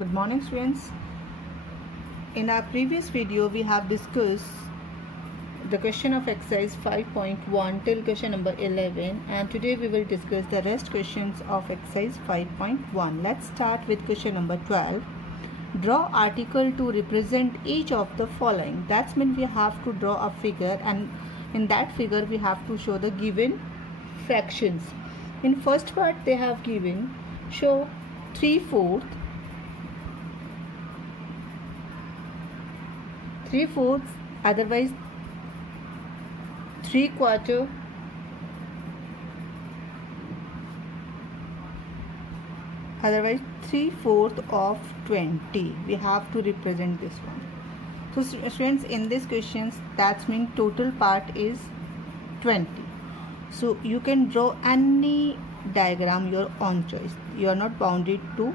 Good morning, students. In our previous video we have discussed the question of exercise 5.1 till question number 11, and today we will discuss the rest questions of exercise 5.1. Let's start with question number 12. Draw article to represent each of the following. That's mean we have to draw a figure, and in that figure we have to show the given fractions. In first part they have given show 3/4, 3/4, otherwise 3/4, otherwise 3/4 of 20. We have to represent this one. So students, in this questions that means total part is 20. So you can draw any diagram your own choice. You are not bounded to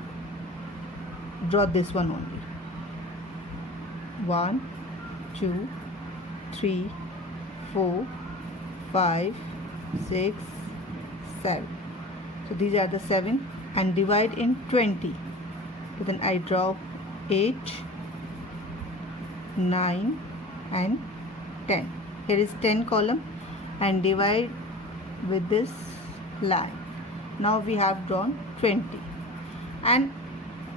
draw this one only. 1 2 3 4 5 6 7. So these are the 7, and divide in 20. So then I draw 8 9 and 10. Here is 10 column, and divide with this line. Now we have drawn 20, and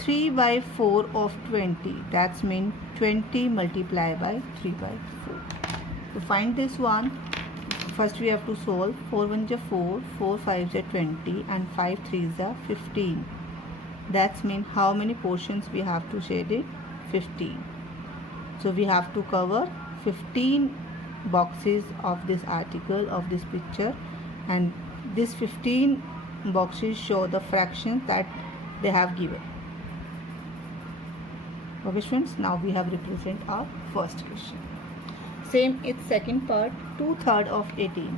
3/4 of 20, that's mean 20 multiplied by 3/4. To find this one, first we have to solve. 4 1s are 4, 4 5s are 20, and 5 3s are 15. That's mean how many portions we have to shade it? 15. So we have to cover 15 boxes of this article, of this picture, and this 15 boxes show the fractions that they have given. Okay students, now we have represent our first question. Same, its second part, 2/3 of 18.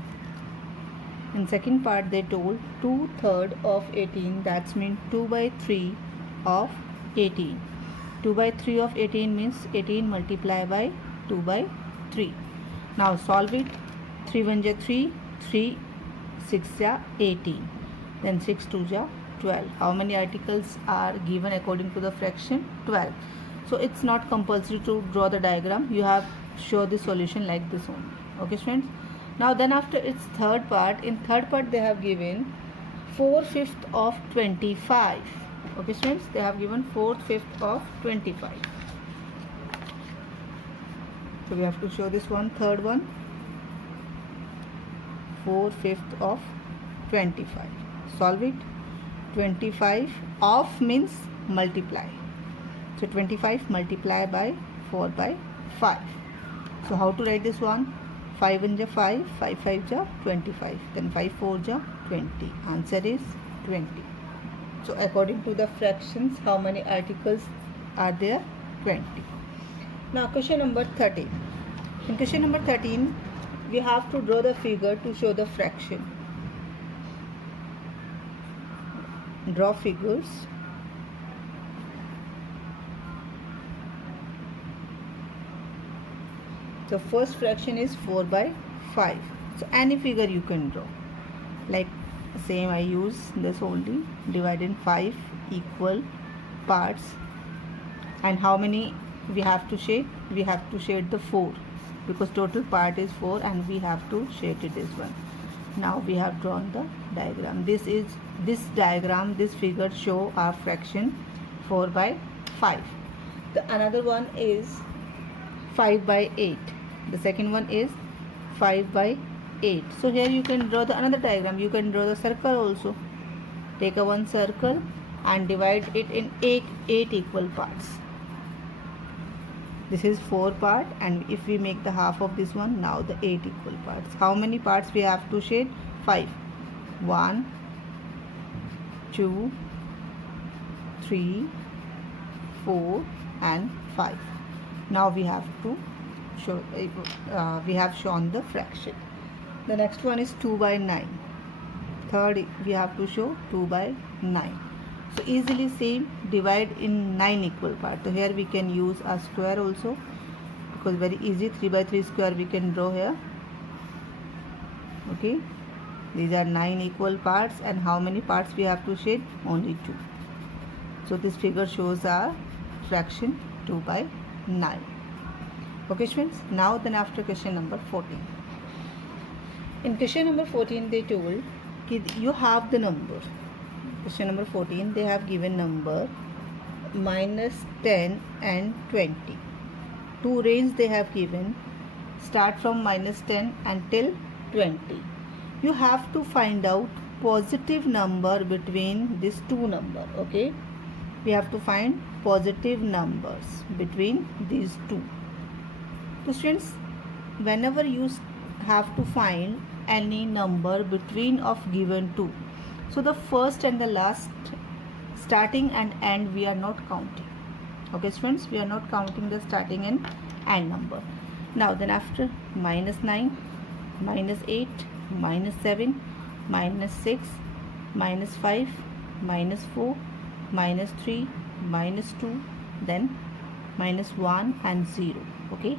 In second part they told 2/3 of 18, that's mean 2/3 of 18. 2/3 of 18 means 18 multiplied by 2/3. Now solve it. 3 1s are 3, 3 6s are 18, then 6 2s are 12. How many articles are given according to the fraction? 12. So it's not compulsory to draw the diagram. You have show the solution like this only. Okay students. Now then after its third part, in third part they have given 4/5 of 25. Okay students, they have given 4/5 of 25. So we have to show this one, third one. 4/5 of 25. Solve it. 25 of means multiply. So 25 multiply by 4/5. So how to write this one? 5 1s are 5, 5 5s are 25, then 5 4s are 20. Answer is 20. So according to the fractions, how many articles are there? 20. Now question number 13. In question number 13, we have to draw the figure to show the fraction. Draw figures. The first fraction is 4/5. So any figure you can draw. Like same, I use this only. Divide in 5 equal parts. And how many we have to shade? We have to shade the 4, because total part is 4, and we have to shade it this one. Now we have drawn the diagram. This diagram, this figure show our fraction 4/5. The another one is 5/8. The second one is 5/8. So here you can draw the another diagram. You can draw the circle also. Take a one circle and divide it in 8 equal parts. This is 4 part, and if we make the half of this one, now the 8 equal parts. How many parts we have to shade? 5. 1 2 3 4 and 5. Now we have to show, we have shown the fraction. The next one is 2/9. Third, we have to show 2/9. So easily same, divide in 9 equal parts. So here we can use a square also, because very easy. 3/3 square we can draw here. Okay, These are 9 equal parts, and how many parts we have to shade? Only 2. So this figure shows our fraction 2/9. Okay students, now then after question number 14. In question number 14 they told you have the number. Question number 14 they have given number -10 and 20. Two range they have given, start from -10 until 20. You have to find out positive number between these two number. Okay, we have to find positive numbers between these two. So students, whenever you have to find any number between of given two, so the first and the last, starting and end, we are not counting. Okay students, we are not counting the starting and end number. Now then after -9, -8, -7, -6, -5, -4, -3, -2, then -1 and 0. Okay,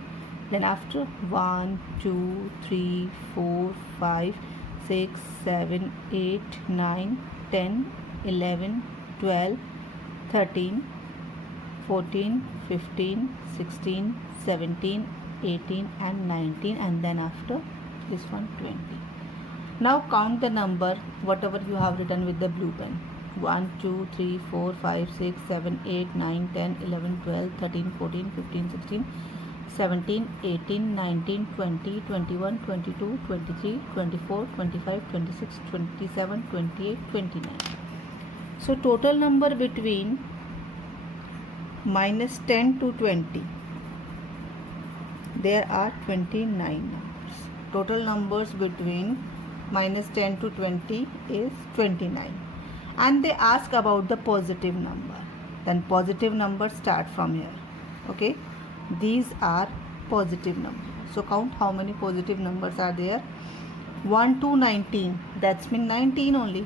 then after 1, 2, 3, 4, 5, 6, 7, 8, 9, 10, 11, 12, 13, 14, 15, 16, 17, 18 and 19, and then after this one 20. Now count the number whatever you have written with the blue pen. 1, 2, 3, 4, 5, 6, 7, 8, 9, 10, 11, 12, 13, 14, 15, 16, 17, 18, 19, 20, 21, 22, 23, 24, 25, 26, 27, 28, 29. So total number between -10 to 20, there are 29 numbers. Total numbers between -10 to 20 is 29. And they ask about the positive number. Then positive numbers start from here. Okay, these are positive numbers. So count how many positive numbers are there. 1 to 19, that's mean 19 only.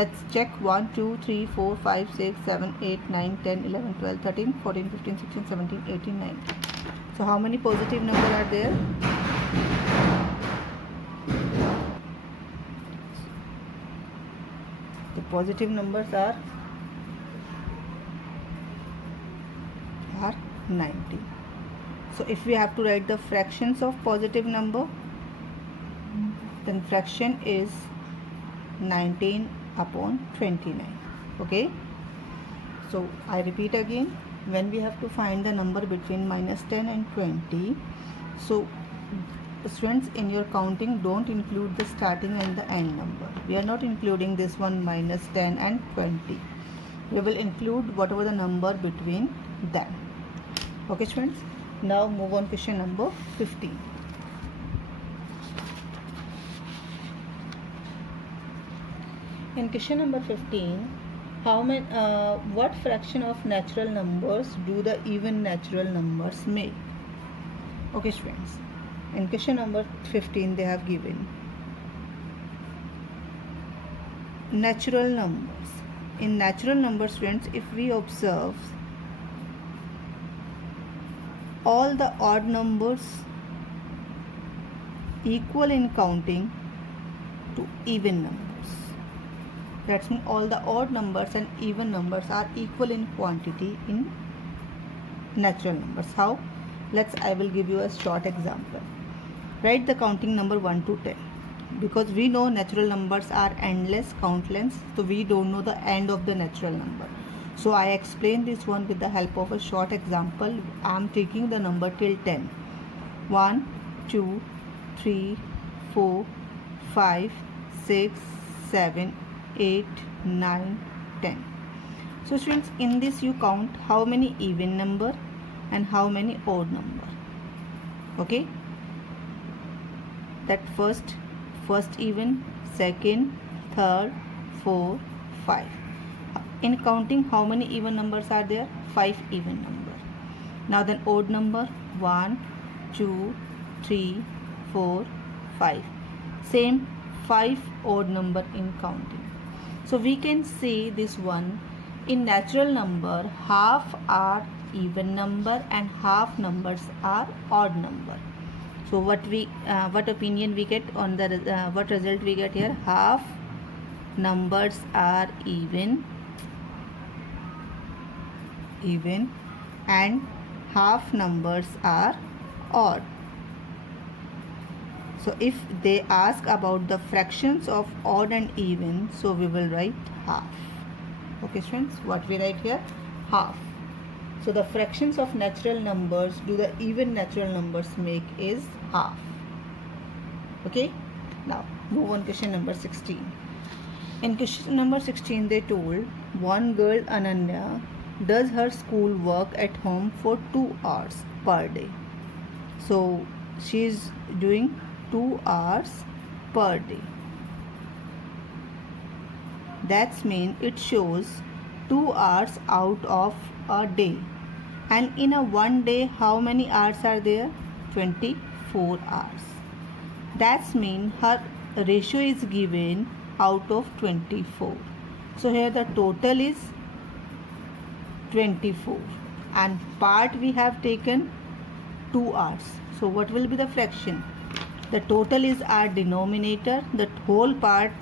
Let's check. 1, 2, 3, 4, 5, 6, 7, 8, 9, 10, 11, 12, 13, 14, 15, 16, 17, 18, 19. So how many positive numbers are there? The positive numbers are 90. So if we have to write the fractions of positive number, then fraction is 19/29. Okay, so I repeat again, when we have to find the number between -10 and 20, so students, in your counting don't include the starting and the end number. We are not including this one -10 and 20. We will include whatever the number between them. Okay students, now move on question number 15. In question number 15, what fraction of natural numbers do the even natural numbers make? Okay students, in question number 15 they have given natural numbers. In natural numbers students, if we observe, all the odd numbers equal in counting to even numbers. That means all the odd numbers and even numbers are equal in quantity in natural numbers. How? I will give you a short example. Write the counting number 1 to 10. Because we know natural numbers are endless, countless, so we don't know the end of the natural number. So I explain this one with the help of a short example. I am taking the number till 10. 1, 2, 3, 4, 5, 6, 7, 8, 9, 10. So students, in this you count how many even number and how many odd number. Okay, that first even, second, third, 4, 5. In counting, how many even numbers are there? 5 even number. Now then odd number, 1, 2, 3, 4, 5. Same 5 odd number in counting. So we can say this one, in natural number, half are even number and half numbers are odd number. So what opinion we get on the what result we get here? Half numbers are even even and half numbers are odd. So if they ask about the fractions of odd and even, so we will write half. Okay students, what we write here? Half. So the fractions of natural numbers do the even natural numbers make is half. Okay, now move on question number 16. In question number 16 they told one girl Ananya does her school work at home for 2 hours per day. So she is doing 2 hours per day. That's mean it shows 2 hours out of a day. And in a one day, how many hours are there? 24 hours. That's mean her ratio is given out of 24. So here the total is 24 and part we have taken 2 hours. So what will be the fraction? The total is our denominator, the whole part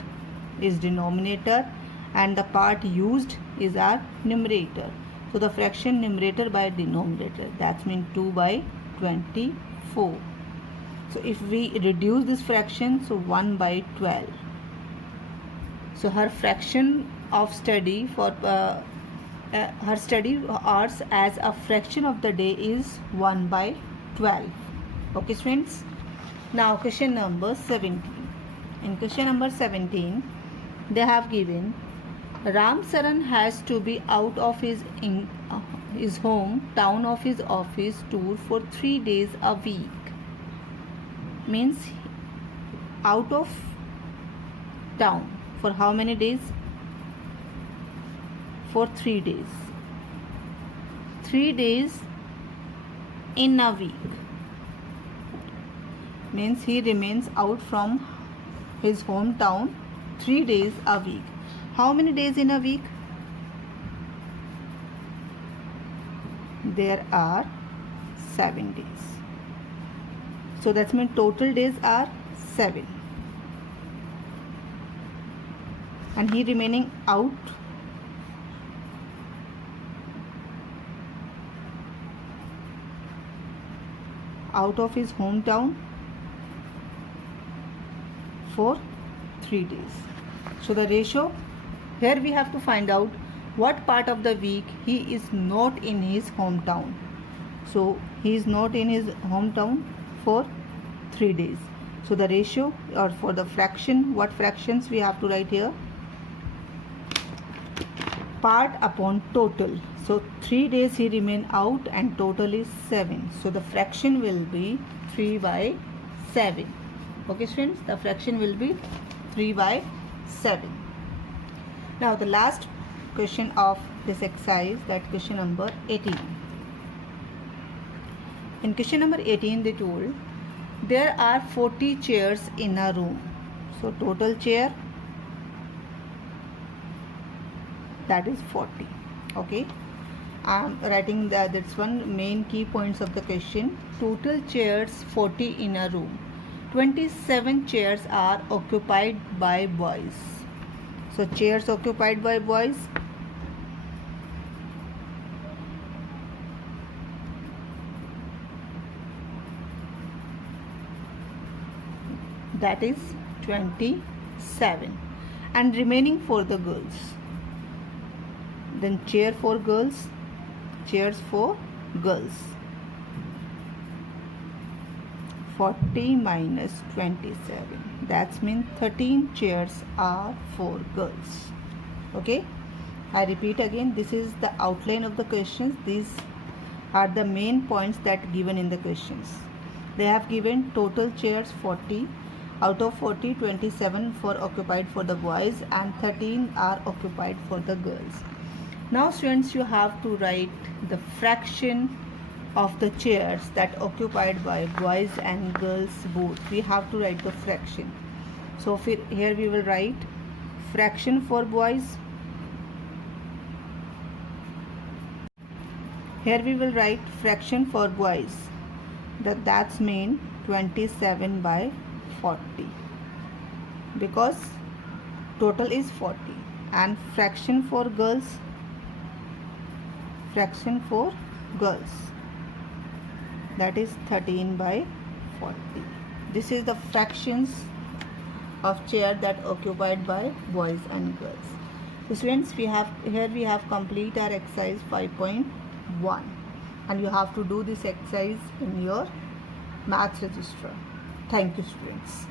is denominator and the part used is our numerator. So the fraction numerator by denominator, that means 2 by 24. So if we reduce this fraction, so 1 by 12. So her fraction of study for her study hours as a fraction of the day is 1 by 12. Okay friends. Now question number 17. In question number 17, they have given Ram Saran has to be out of his home town of his office tour for 3 days a week. Means out of town for how many days? For 3 days. 3 days in a week. Means he remains out from his hometown 3 days a week. How many days in a week? There are 7 days. So that means total days are 7. And he remaining out of his hometown for 3 days. So the ratio, here we have to find out what part of the week he is not in his hometown. So he is not in his hometown for 3 days. So the ratio, or for the fraction, what fractions we have to write here? Part upon total. So 3 days he remain out and total is 7. So the fraction will be 3 by 7. Okay students, the fraction will be 3 by 7. Now the last question of this exercise, that question number 18. In question number 18 they told there are 40 chairs in a room. So total chair, that is 40. Okay, I am writing that's one main key points of the question. Total chairs 40 in a room. 27 chairs are occupied by boys. So chairs occupied by boys, that is 27, and remaining for the girls. Then chair for girls, chairs for girls. 40 minus 27, that means 13 chairs are for girls. Okay, I repeat again, this is the outline of the questions. These are the main points that given in the questions. They have given total chairs 40. Out of 40, 27 for occupied for the boys and 13 are occupied for the girls. Now students, you have to write the fraction of the chairs that occupied by boys and girls both. We have to write the fraction. So here we will write fraction for boys. Here we will write fraction for boys. That's mean 27 by 40, because total is 40, and fraction for girls, fraction for girls, that is 13 by 40. This is the fractions of chair that occupied by boys and girls. So students, we have complete our exercise 5.1, and you have to do this exercise in your maths register. Thank you students.